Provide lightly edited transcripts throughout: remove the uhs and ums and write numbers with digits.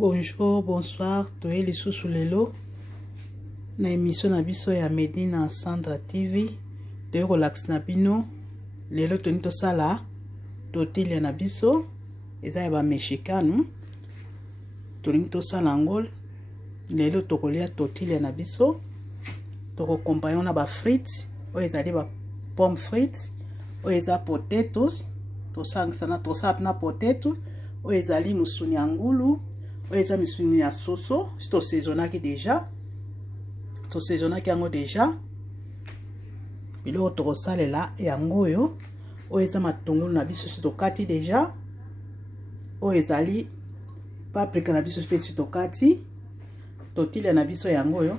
Bonjour, bonsoir, toye lisusu lelo na émission na biso ya Medina Sandra TV. Toye relax na bino lelo toni tosala tortilla na biso eza ya ba mexicano. Toni tosala ngo lelo tokolia tortilla na biso. Toko compagnon na ba frites, oyo ezali ba pomme frites, oyo eza potatoes, tosala na potato, oyo ezali musuni ya ngulu. Oyo eza misuni ya soso, si tosezonaki deja. Tosezonaki yango deja. Biloko tokosalela yango oyo. Oyo eza matungulu na biso si tokati deja. Oyo ezali paprika na biso si tokati. Tortilla na biso yango oyo.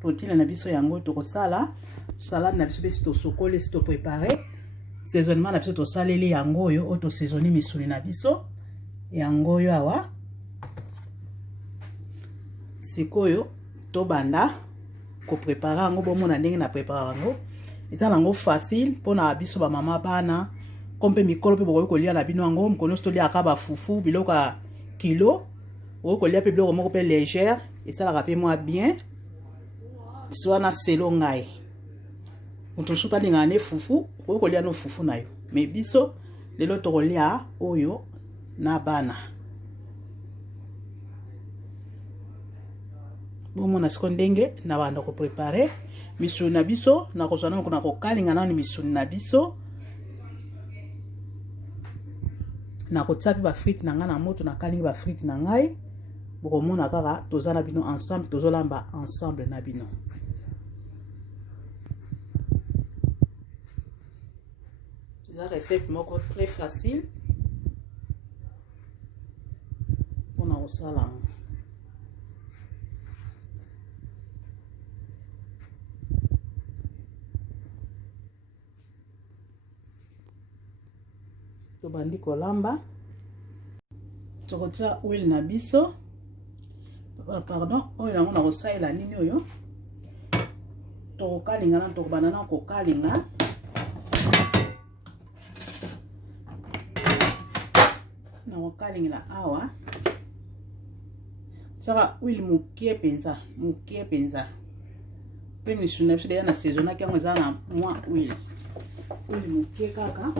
Tortilla na biso yango tokosala. Salade na biso si tosokoli si toprepare. Saisonnement na biso tosaleli yango oyo. Oyo tosezoni misuni na biso. Yango yo awa sikoyo to banda ko prepara yango bomona ndenge na prepara yango eza nango facile pona biso ba mama bana kompe mikolo pe bokoki kolia na bino yango mkono sto lia ka ba fufu biloko ya kilo bokoki kolia pe biloko moko pe légère esalaka pe moi bien swana selo ngai mutu supa ndinga ne fufu bokoki kolia no fufu na yo mais biso lelo tokolia oyo na bana bomo na siko ndenge na banda ko préparer misuni na biso na kozana ko na ko kalinga na misuni na biso na ko tsapi ba frites na nga na moto na kalinga ba frites na ngai bokomona kaka tozana bino ensemble tozolamba ensemble na bino la recette moko très facile. Au salam. Tobandi kolamba. Tokotia huile na biso. Pardon, oyo nango na kosalela nini oyo. Tokokalinga na tokobana na kokalinga. Na kokalinga awa. Saka huile mukie penza. Pe misuni na biso deja na saisonaki yango eza na mwa huile mukie kaka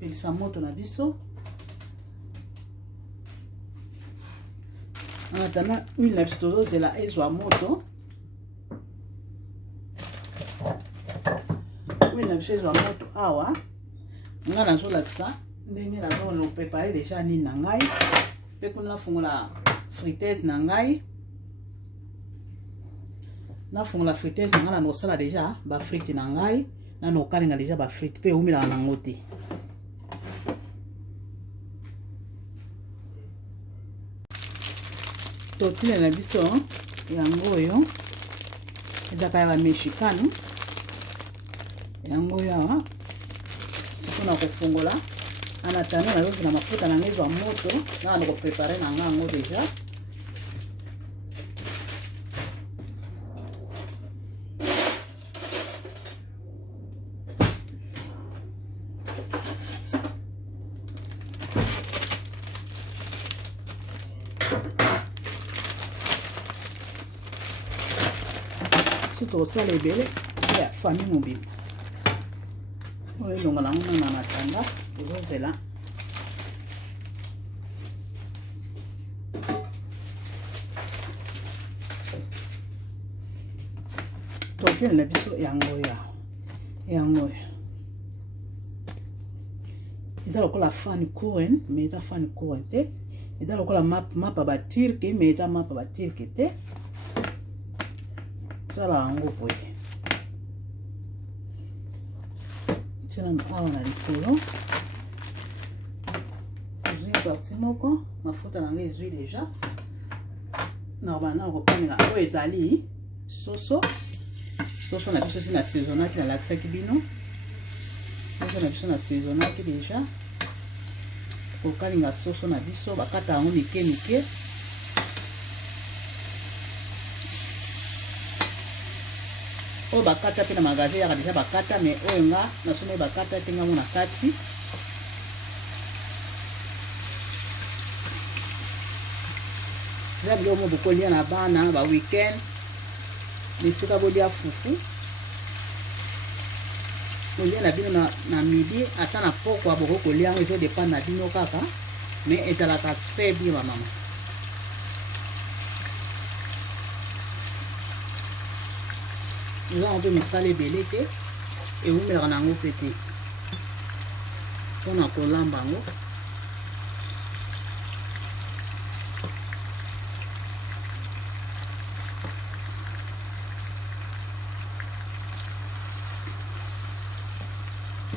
pelisa moto na biso. Anatana huile na biso tozozela ezwa moto. Huile na biso ezwa moto awa. Nga nazolakisa ndenge nazo prepare deja nini na ngai. Pe kuna nafungola frites na ngai. Nafungola frites na ngai na nosala deja ba frites na ngai. Na nokalinga deja ba frites pe umila na ngote. Tortilla na biso yango oyo ezaka ya ba mexicano. Yango oyo awa siko na kofungola anatane na yosi na mafuta na ngezwa moto na ko prepare na ngango deja. Sito sale bele ya famille mobile. Oyo longa la ngona na matanda ezozela. Tortilla na biso yango ya. Yango. Eza lokola fan kuren, mais eza fan kuren te. Eza lokola mapa ba turque, mais eza mapa ba turque te. Sala yango boye. Tena awa na likolo. Zui parti moko, mafuta na ngai ezui deja. Na bana kokamela oyo ezali soso. Soso na biso si na saisonaki na laksaki bino. Soso na biso na saisonaki deja. Kokalinga soso na biso bakata yango mike mike. Oyo bakata pe na magasin yaka deja bakata mais oyo nga nasomoi bakata te nga mona kati. eza biloko mo bokolia na bana ba weekend esika bolia fufu kolia na bino na midi ata na pokwa boko kolia yango ezodépendre na bino kaka mais ezalaka très bien ba mama. Eza mpe mosala ebele te ewumelaka nango mpe te mpona kolamba yango.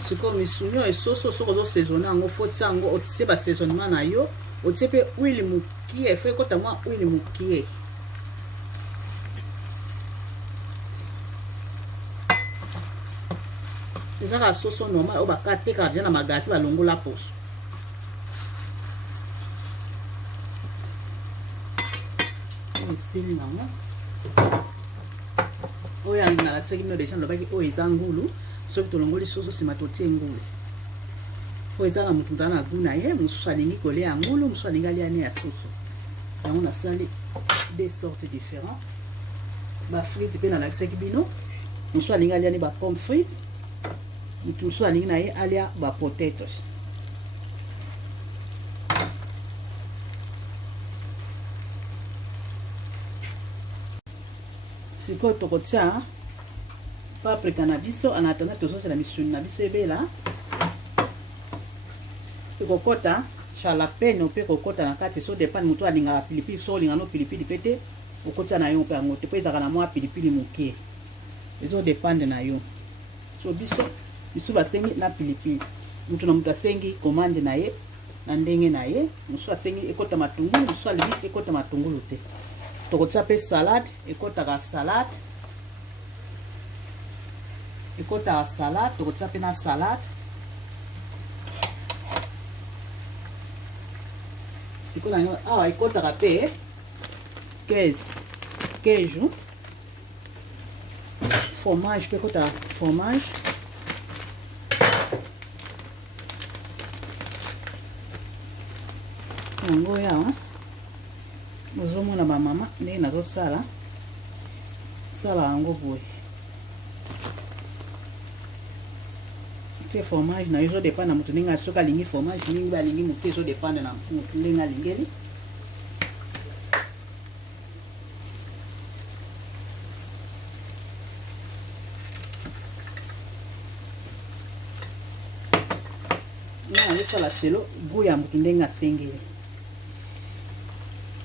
sikoyo misuni oyo esoso soki ozosaisonne yango fo tia yango otie basaisonnement na yo otie mpe huile mokie efo ekota mwa huile mokie. ezaka soso normal oyo bakatekaka deja na magasin balongola poso. esili nango oyo nalakisaki bino deja nalobaki oyo eza ngulu soki tolongoli soso nsima totie ngulu po eza na motu ntala na gu na ye mosusu alingi kolia ya ngulu mosusu alingi alia ne ya soso yango nasali des sortes différents. Bafrite mpe nalakisaki bino mosusu alingi alia ne bapomme frite motu mosusu alingi na ye alia bapotetos. sikoyo tokotia paprika na biso en attendant tozosala misuni na biso ebela ekokota jalapeno mpe kokota na kati so dépend moto alingaka pilipili so olinga no pilipili mpe te okotya na yo mpe yango te mpo ezalaka na mwa pilipili moke ezodépendre na yo. so biso basengi na pilipili moto na moto asengi komande na ye na ndenge na ye mosusu asengi ekota matungulu mosusu alingi ekota matungulu te. tokotia mpe salade ekotaka salade ekotaka salade tokotia mpe na salade sikoyo na yo awa ekotaka mpe keju fromage mpe ekotaka fromage yango yawa bozomona bamama ndenge nazosala sala yango boye tie fromage na yo ezodépendre na moto ndenge soki alingi fromage mingi balingi moke ezodépendre na moto ndenge alingeli. nga nazosala selo gu ya moto ndenge asengeli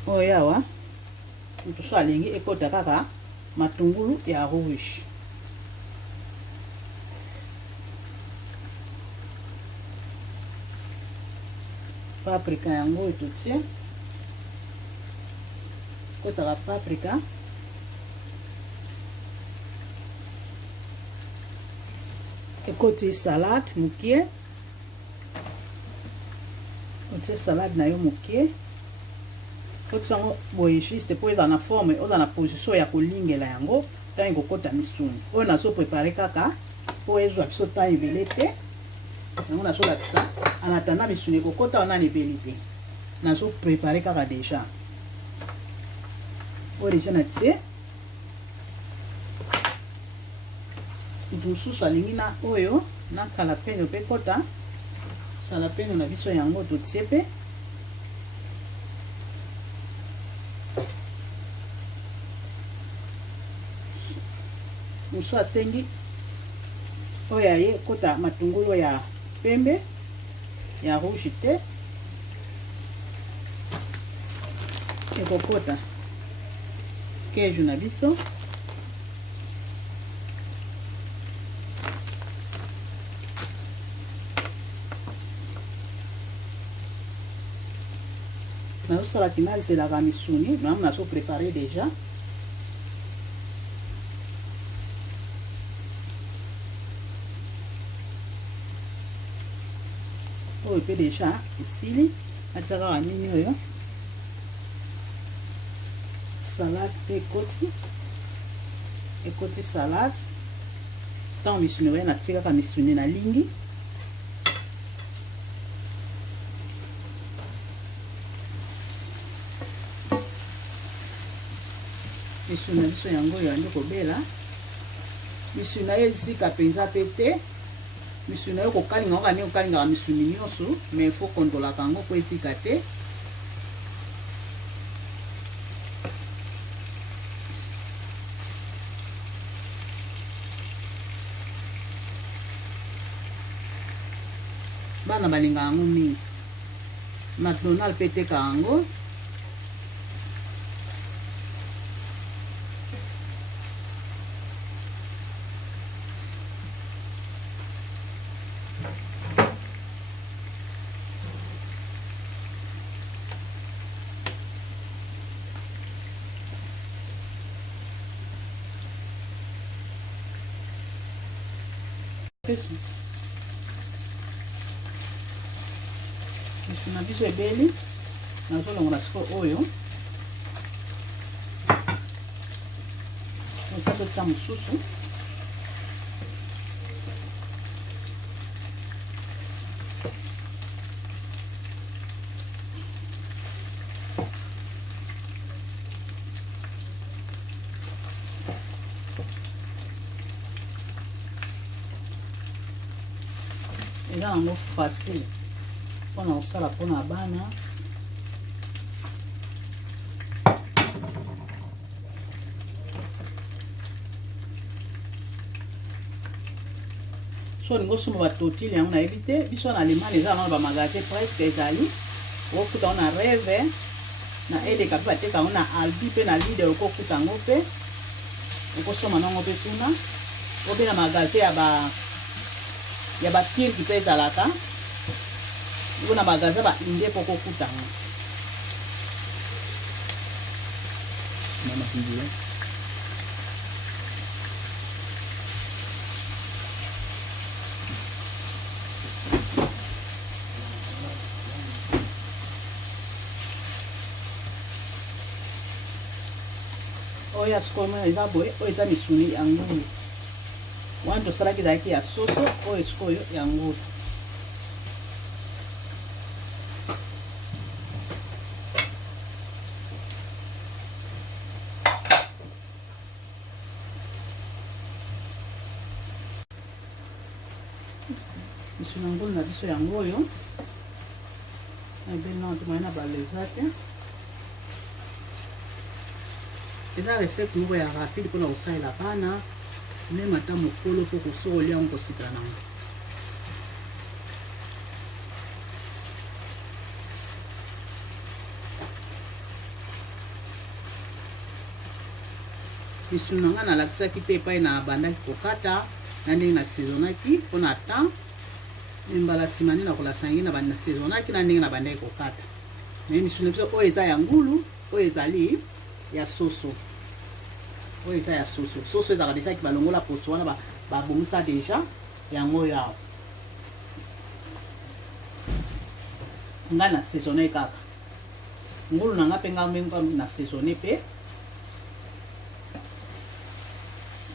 oyo yawa moto so alingi ekota kaka matungulu ya rouge paprika yango oyo totie ekotaka paprika ekoti salade mokie otie salade na yo mokie foti yango boye juste mpo ezala na forme ozala na position ya kolingela yango ntango ekokota misuni oyo nazoprepare kaka mpo ezwa biso ntango ebele te yango nazolakisa en attendant misuni ekokota wana na ebele te nazoprepare kaka deja oyo deja natie motu mosusu alingi na oyo na jalapeno mpe kota jalapeno na biso yango totie mpe mosusu asengi oyo aye kota matungulu ya pembe ya rouge te ekokota keju na biso nazosalaki nazelaka misuni mamu nazoprepare deja oyo mpe deja esili natia kaka nini oyo salade mpe ekoti salade ntango misuni oyo natie kaka misuni nalingi misuni na biso yango yandi kobela. Misuni na ye esika mpenza pe te. Misuni na yo kokalinga ngo kani kokalingaka misuni nyonso, mais il faut kondolaka yango po esika te. Bana balinga yango mingi. McDonald pe teka yango. Na biso ebeli nazolongola sikoyo oyo osatotisa mosusu eza yango facile mpona kosala mpona bana. So olingi osomba batotile yango nayebi te, biso na Allemagne eza yango na bamagasin presque ezali okokuta yango na Reve na Edeka mpe bateka yango na Albi mpe na Lidl okokuta yango mpe okosomba nango mpe kuna obe na magasin ya batirki mpe ezalaka ngo na magasin ba inde po kokuta yango. Mama kinjile oya sikoyo eza boye oyo eza misuni ya ngulu wana tosalaki ezalaki ya soso oyo sikoyo ya ngulu. Misuni ya ngulu na biso yango oyo ebena tomoye na baleza te. Eza recette moko ya rapide mpona kosalela bana meme ata mokolo mpo kosokolia yango kosikala nango. Misuni na nga nalakisaki te epai na bandaki kokata na ndenge na saisonaki mpona temps mbala nsima nde nakolasa yangi na bandi na saisonaki na ndenge na bandaki kokata. Me misuni na biso oyo eza ya ngulu oyo ezali ya soso oyo eza ya soso. Soso ezalaka deja ki balongola poso wana babongisa deja yango yao nga na saisonne kaka. Ngulu na nga mpe nga mbenga na saisonne mpe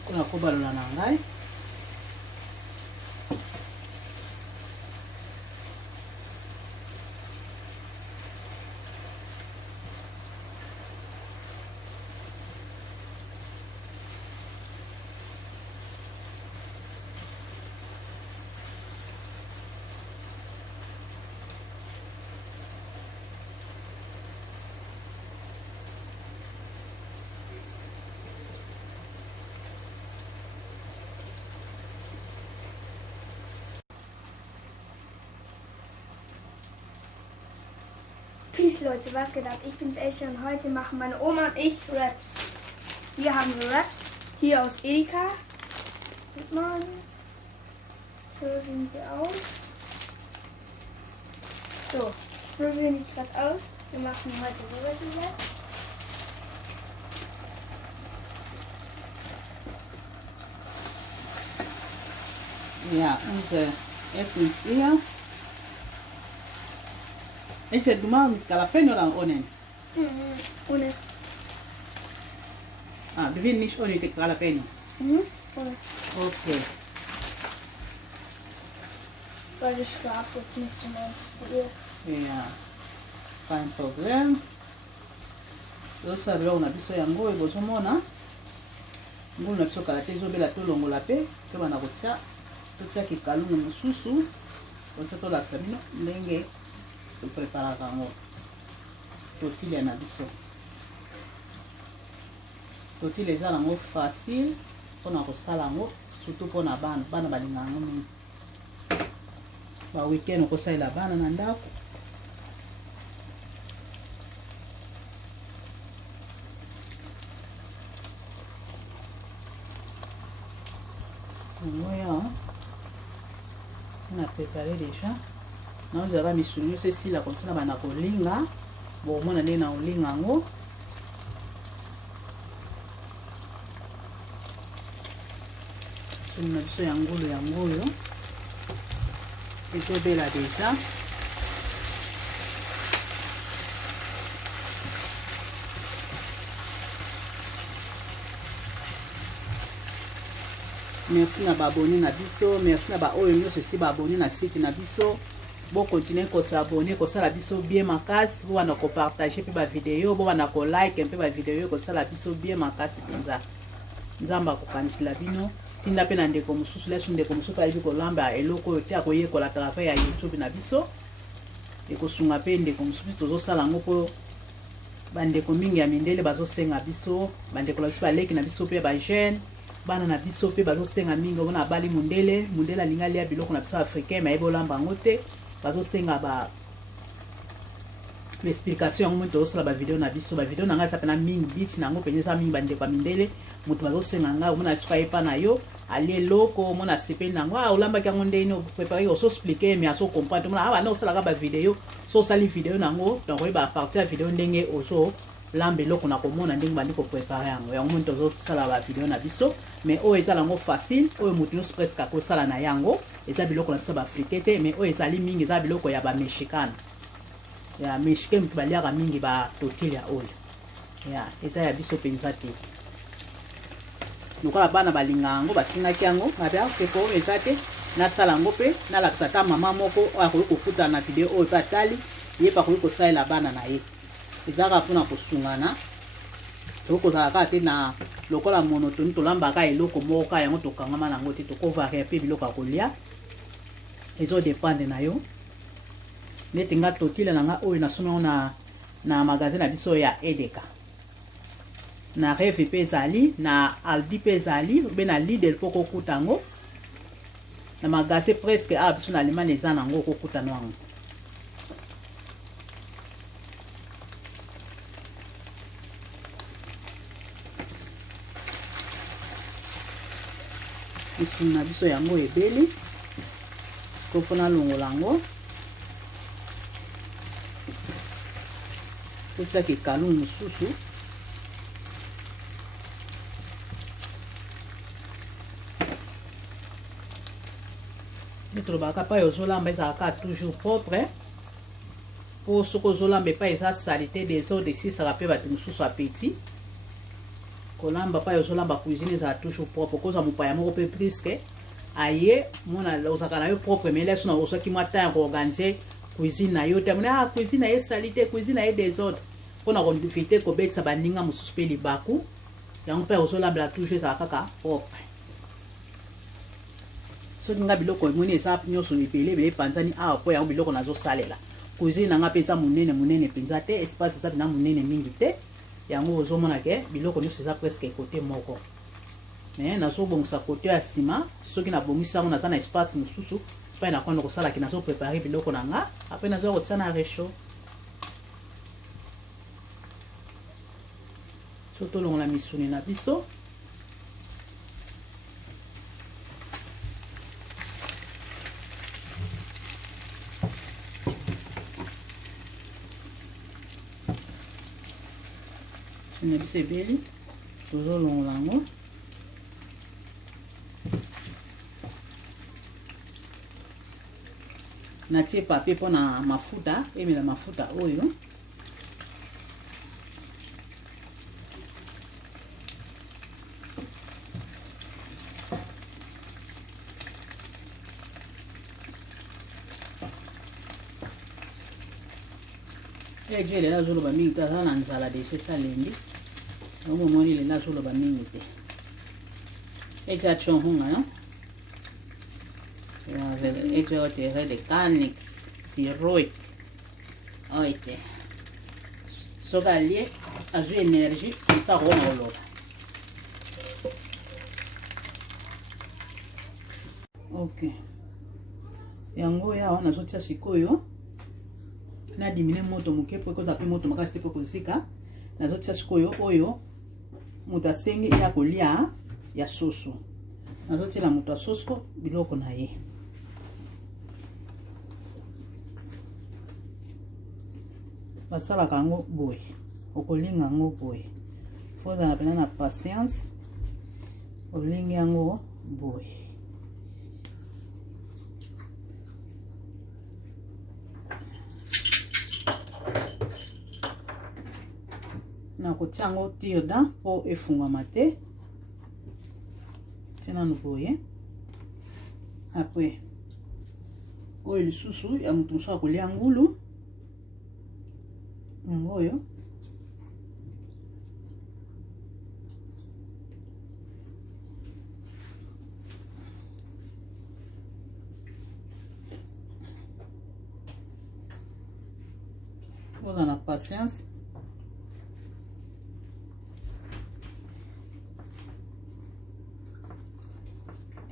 kuna kobalola na ngai. Peace Leute, was geht ab? Ich bin's Elche und heute machen meine Oma und ich Wraps. Hier haben wir Wraps, hier aus Edeka. Guck mal. So sehen die aus. So sehen die gerade aus. Wir machen heute so welche Wraps. Ja, unsere Essen ist hier. Eche duma jalapeno oder ohne? Ohne. Ah, wir will nicht ohne jalapeno. Ohne. Okay. Weil das Schwarz ist nicht so meins für ihr. Ja, kein Problem. Sasa leo na biso yango ebozomona ngulu na biso kala te ezobela tolongola pe to bana kotia totia kikalungu mosusu osa tolakisa bino ndenge topreparaka yango tortille na biso. Tortille eza nango facile mpona kosala yango surtout mpona bana balinga yango mingi. Ba weekend okosalela bana na ndako. Voilà, on a préparé déjà. Nous avons mis sur nous ceci là comme ça on a kolinga. Bon moi on est na olinga ngo. C'est une biso yangolo. Et tout belle déjà. Merci na ba abonné na biso, merci na ba oyo nyonso si ba abonné na site na biso. Bon continuer ko s'abonner, ko sala biso bien makasi, bo wana ko partager pe ba vidéo, bo wana ko like pe ba vidéo ko sala biso bien makasi penza. Nzamba ko kanisila bino, tinda pe na ndeko mususu lesu ndeko mususu ayibi ko lamba eloko yo te akoye ko la travers ya YouTube na biso. E ko sunga pe ndeko mususu tozo sala ngo po bandeko mingi ya mindele bazo senga biso, bandeko la biso ba like na biso pe ba jeune. Bana na biso pe bazo senga mingi bona bali mundele alinga lia biloko na biso africain mais bolamba ngote bazo senga ba explication ngo to sala ba vidéo na biso ba vidéo na nga sa pena mingi bit na ngo penza mingi bande kwa mindele mutu bazo senga nga mona suka epa na yo ali loko mona sepeli na ngo olamba ka ngonde ino préparer so expliquer mais aso comprendre mona aba na sala ka ba vidéo so sali vidéo na ngo donc ba partir vidéo ndenge oso lambe loko na komona ndenge bandi ko préparer yango yango muntu zo sala ba vidéo na biso mais o ezala ngo facile o mutu nyonso presque ko sala na yango eza biloko na biso ba africain te mais o ezali mingi eza biloko ya ba mexicain ya mexicain mutu baliaka mingi ba tortille ya oyo ya eza ya biso penza te lokola bana balinga yango basingaki yango ngabe akeko eza te nasala yango pe nalakisa ta mama moko oyo akoki kokuta na video oyo pe atali ye pa akoki kosalela bana na ye ezaka mpona kosungana tokozalaka te na lokola monotoni tolambaka eloko moko ka yango tokangama nango te tokovaria pe biloko ya kolia ezodepende na yo neti nga tortille na nga oyo nasombi na magasin na biso ya Edeka na Reve pe ezali na Aldi pe ezali be na Lidl po kokuta yango na magasin presque a biso na Allemagne eza nango kokuta nango. Misuna biso yango ebeli kofona longola yango totia kikalungu mosusu tolobaka pa ozolamba ezalaka toujours propre po soki ozolamba epai eza salite des eaux desisaka mpe bato mosusu apeti kolamba pa ozolamba cuisine ezala toujours propre koza mopaya moko pe priske aye mona ozaka na yo propre mais leso na osoki mwa temps ya koorganize cuisine na yo te mona cuisine na ye salite cuisine na ye désordre mpona konfite kobetisa baninga mosusu mpe libaku yango mpe ozolambela toujours ezala kaka propre soki nga biloko emoni eza nyonso ebele epanzani awa mpo yango biloko nazosalela cuisine na nga mpe eza monene mpenza te espace eza mpena monene mingi te yango ozomona ke biloko nyonso eza presque côté moko mais nazobongisa côté ya nsima soki nabongisi yango naza na espace mosusu mpe nakondo kosalaki nazoprépare biloko na nga apres nazoya kotia na réchaud so tolongola misuni na biso na biso ebeli tozolongola yango natie papier mpona mafuta emela mafuta oyo eje lela azoloba mingi te aza na nzala dese esalembi omomoni lela azoloba mingi te Eja chonhunga no. Ja, eja te rede gar nichts. Die ruhig. Oite. Sogar ali a sua energia essa roma olora. Ok. Yango ya wana zotia sikoyo. Na dimine moto muke po koza pe moto makasi te po kozika. Na zotia sikoyo oyo muta sengi ya kolia ya soso. Na zotia la muta soso biloko na ye. Basala kango boy. Okolinga ngo boy. Foza na pena na patience. Olinga ngo boy. Na kotia ngo tioda po efungama te. Tina no boye. Après oyo lisusu ya mutu mosusu akolia ngulu. Ngoyo. Oza na patience.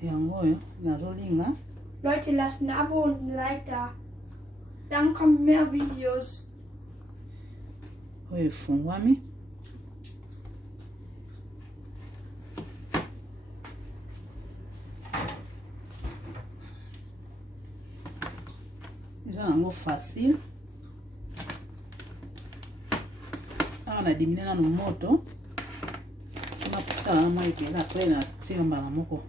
Yangoyo nazolinga. Leute, lasst ein Abo und ein Like da. Dann kommen mehr Videos. Oyo efungwami. Eza nango facile. Aka na dimine nano moto. Na kusala na mai pela après na tia mbala moko.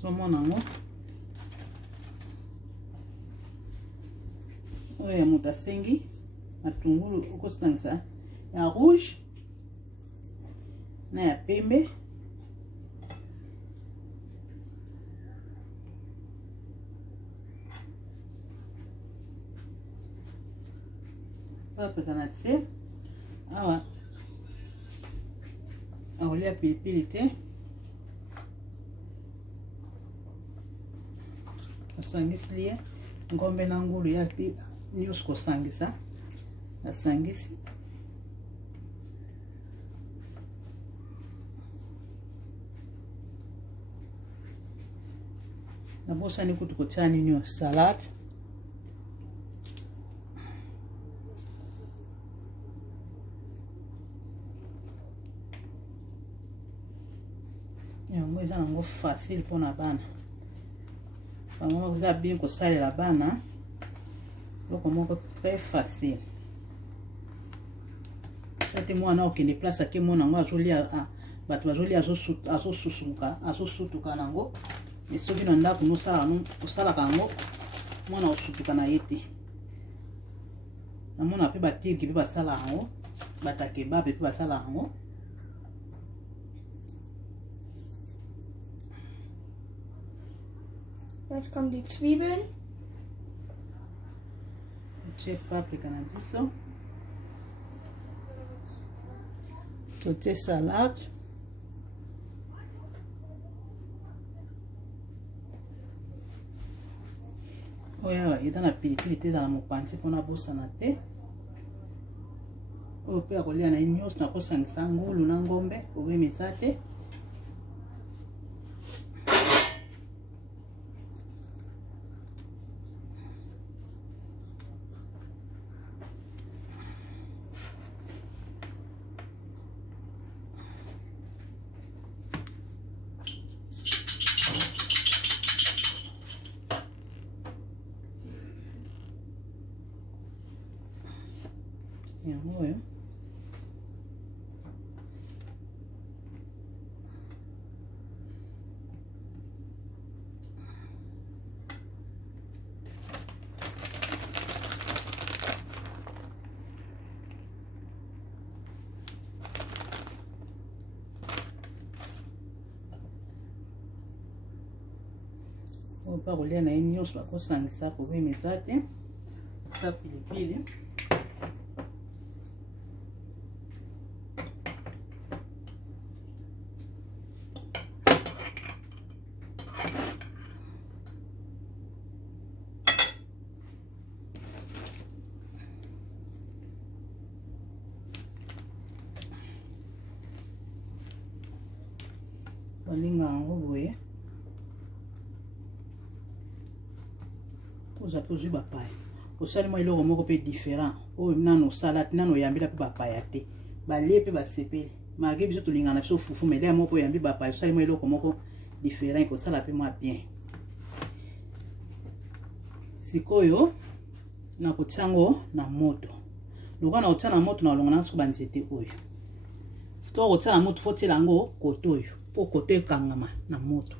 Somo nango. Oyo ya muta sengi. Matungulu okosangisa ya rouge. Na ya pembe. Papa na tse. Awa. Aolia pilipili te. Osangisi liye. Ngombe na ngulu ya nyusu kosangisa. Asangisi. Nabosa ni kutu kochani nyo salad. Yango eza nango facile pona bana. Vraiment vous avez bien kosalela bana. Donc moko très facile. Ate mwana okende place ake mwana ngo azolia bato bazolia azosutuka nango. Mais soki na ndako nosala kango mwana osutuka na yete. Na mona pe batiki pe basala yango, batake ba pe basala yango. Jetzt kommen die Zwiebeln. Check paprika na biso. Sauté salade. Oya eza na pilipili te za na mopanzi mpona bosana te. Oyo pe akolia na nyonso na kosangisa ngulu na ngombe obemisa te. Oyo pa kolia na ye nyonso bakosangisa kobemisa te. Sa pilipili. balinga yango boye poza pozwi bapaya osali mwa eloko moko mpe différent oyo nano salade nano oyambela mpe bapaya te balie mpe basepeli malgré biso tolingana na biso fufu mais lea moko oyambi bapaya osali mwa eloko moko différent ekosala mpe mwa bien sikoyo nakotia yango na moto lokola nakotia na moto na olonga na suku banzete oyo to kotia na moto fo tiela yango koto oyo mpo koto ekangama na moto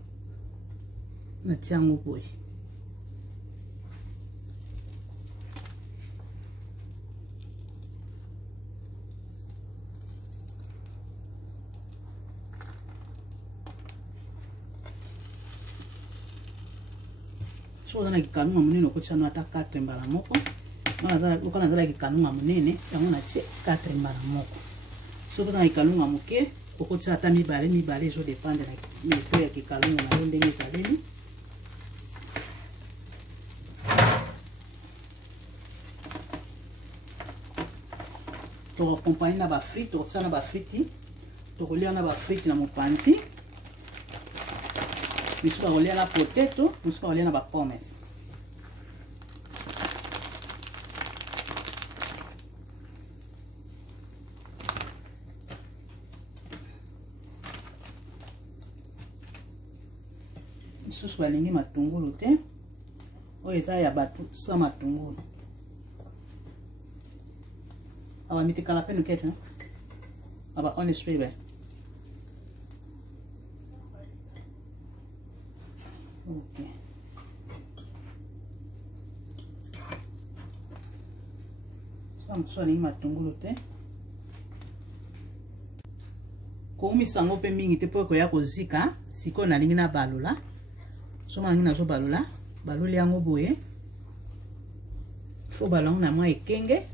natia yango boye so oza na kikalunga monene okotia no ata 4 mbala moko lokola nazala kikalunga monene yango natie 4 mbala moko so oza na kikalunga moke okotia ata mibale ezodependre na mefo ya kikalunga na yo ndenge ezaleli tokokompani na bafrite tokotia na bafriti tokolia na bafrite na mopanzi misusu bakolia na poteto misusu bakolia na bapomes misusu balingi matungulu te oyo eza ya bato sa matungulu awa mitikala pe nokete aba honest baby okay so msusu alingi matungulu te koumisa yango mpe mingi te mpo ekoya kozika sikoyo nalingi na balola so nalingi nazobalola baloli yango boye fo balola yango na mwa ekenge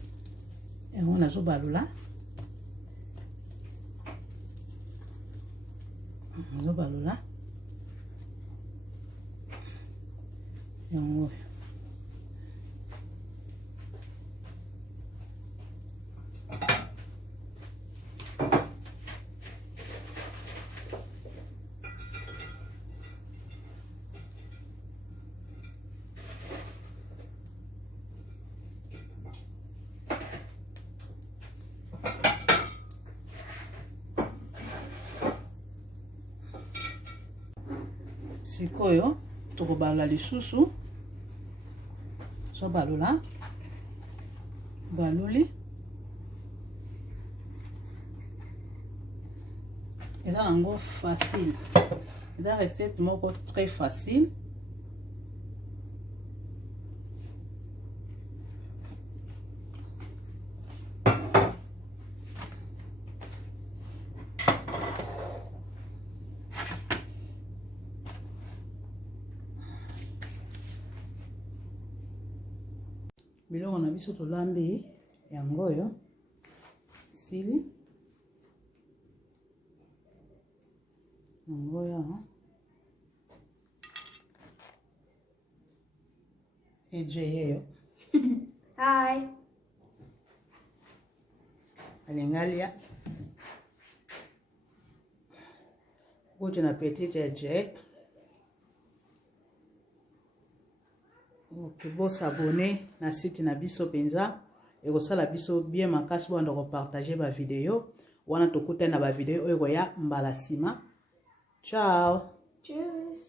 yango nazobalola yango sikoyo tokobalola lisusu so balola baloli eza nango facile eza recette moko très facile biloko na biso tolambi yango oyo sili yango ya ejeyeyo Hi. alingalia kuti na petit eje ok bosabone na site na biso penza ekosala biso bien makasi banda kopartage ba video wana tokutana na ba video oyo ya mbala sima ciao. Tschüss.